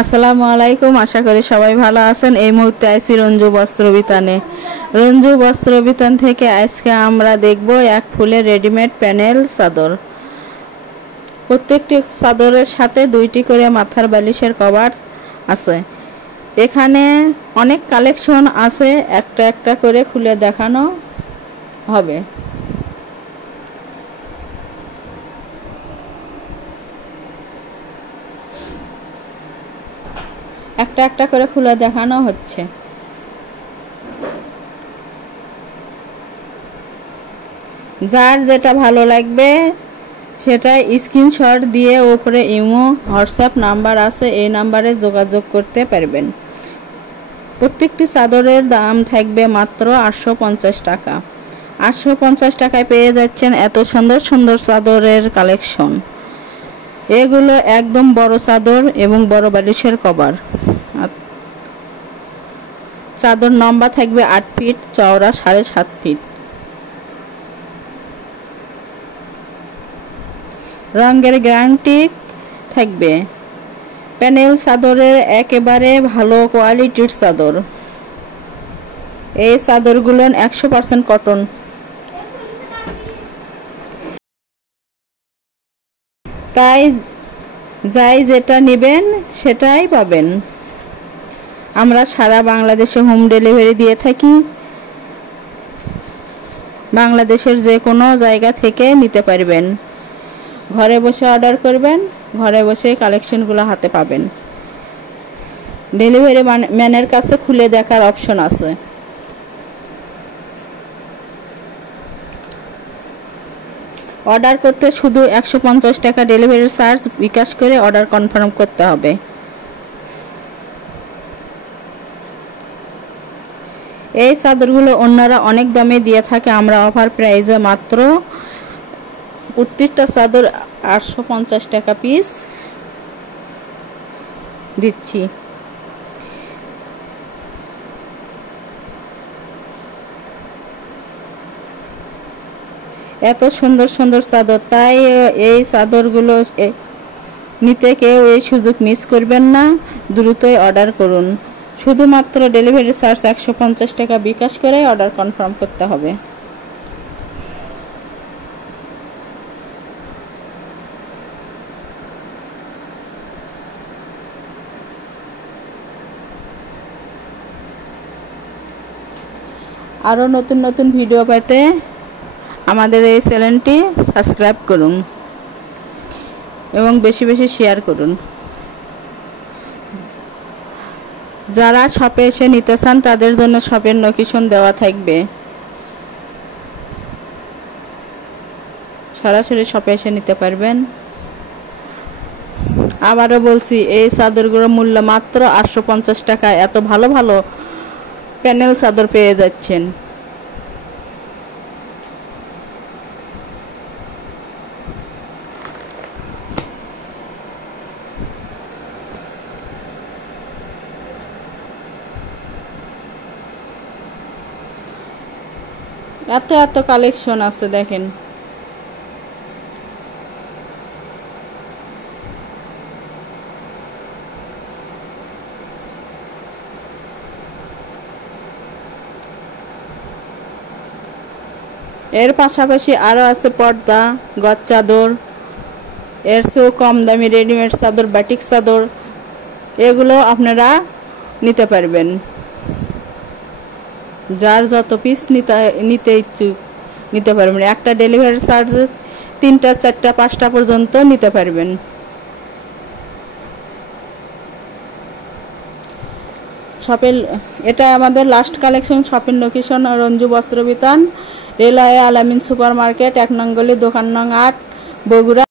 আসসালামু আলাইকুম। আশা করি সবাই ভালো আছেন। এই মুহূর্তে আইছি রঞ্জু বস্ত্র বিতানে। রঞ্জু বস্ত্র বিতান থেকে আজকে আমরা দেখব এক ফুলের রেডিমেড প্যানেল চাদর। প্রত্যেকটি চাদরের সাথে দুইটি করে মাথার বালিশের কভার আছে। এখানে অনেক কালেকশন আছে, একটা একটা করে খুলে দেখানো হবে। একটা একটা করে খুলে দেখানো হচ্ছে। যার যেটা ভালো লাগবে সেটা স্ক্রিনশট দিয়ে উপরে ইমো হোয়াটসঅ্যাপ নাম্বার আছে, এই নাম্বারে যোগাযোগ করতে পারবেন। প্রত্যেকটি চাদরের দাম থাকবে মাত্র 850 টাকা। 850 টাকায় পেয়ে যাচ্ছেন এত সুন্দর সুন্দর চাদরের কালেকশন। এগুলো একদম বড় চাদর এবং বড় বালিশের কভার। চাদর লম্বা থাকবে 8 ফিট, চওড়া 7.5 ফিট। রঙের গ্যারান্টি থাকবে। প্যানেল চাদরের একেবারে ভালো কোয়ালিটির চাদর। এই চাদরগুলো 100% কটন। তাই যাই যেটা নেবেন সেটাই পাবেন। আমরা সারা বাংলাদেশে হোম ডেলিভারি দিয়ে থাকি। বাংলাদেশের যে কোনো জায়গা থেকে নিতে পারবেন। ঘরে বসে অর্ডার করবেন, ঘরে বসে কালেকশনগুলো হাতে পাবেন। ডেলিভারি ম্যানের কাছে খুলে দেখার অপশন আছে। অর্ডার করতে শুধু 150 টাকা ডেলিভারি চার্জ বিকাশ করে অর্ডার কনফার্ম করতে হবে। এই চাদরগুলো অন্যরা অনেক দামে দিয়ে থাকে, আমরা অফার প্রাইসে মাত্র প্রত্যেকটা চাদর 850 টাকা পিস দিচ্ছি। এত সুন্দর সুন্দর চাদর, তাই এই চাদরগুলো নিতে কেউ এই সুযোগ মিস করবেন না। দ্রুতই অর্ডার করুন। শুধুমাত্র ডেলিভারি চার্জ 150 টাকা বিকাশ করে অর্ডার কনফার্ম করতে হবে। আরও নতুন নতুন ভিডিও পেতে আমাদের এই চ্যানেলটি সাবস্ক্রাইব করুন এবং বেশি বেশি শেয়ার করুন। যারা শপে এসে নিতে চান তাদের জন্য শপের লোকেশন দেওয়া থাকবে। সরাসরি শপে এসে নিতে পারবেন। আবারও বলছি, এই চাদরগুলোর মূল্য মাত্র 850 টাকা। এত ভালো ভালো প্যানেল চাদর পেয়ে যাচ্ছেন। এত এত কালেকশন আছে দেখেন। এর পাশাপাশি আরও আছে পর্দা, গজ চাদর, এর চেয়েও কম দামি রেডিমেড চাদর, বাটিক চাদর। এগুলো আপনারা নিতে পারবেন। যার যত পিস নিতে ইচ্ছুক নিতে পারবেন। একটা ডেলিভারি চার্জ 3টা 4টা 5টা পর্যন্ত নিতে পারবেন। শপের এটা আমাদের লাস্ট কালেকশন। শপের লোকেশন রঞ্জু বস্ত্র বিতান, রেলওয়ে আলামিন সুপার মার্কেট, 1 নং গলি, দোকান নং 8, বগুড়া।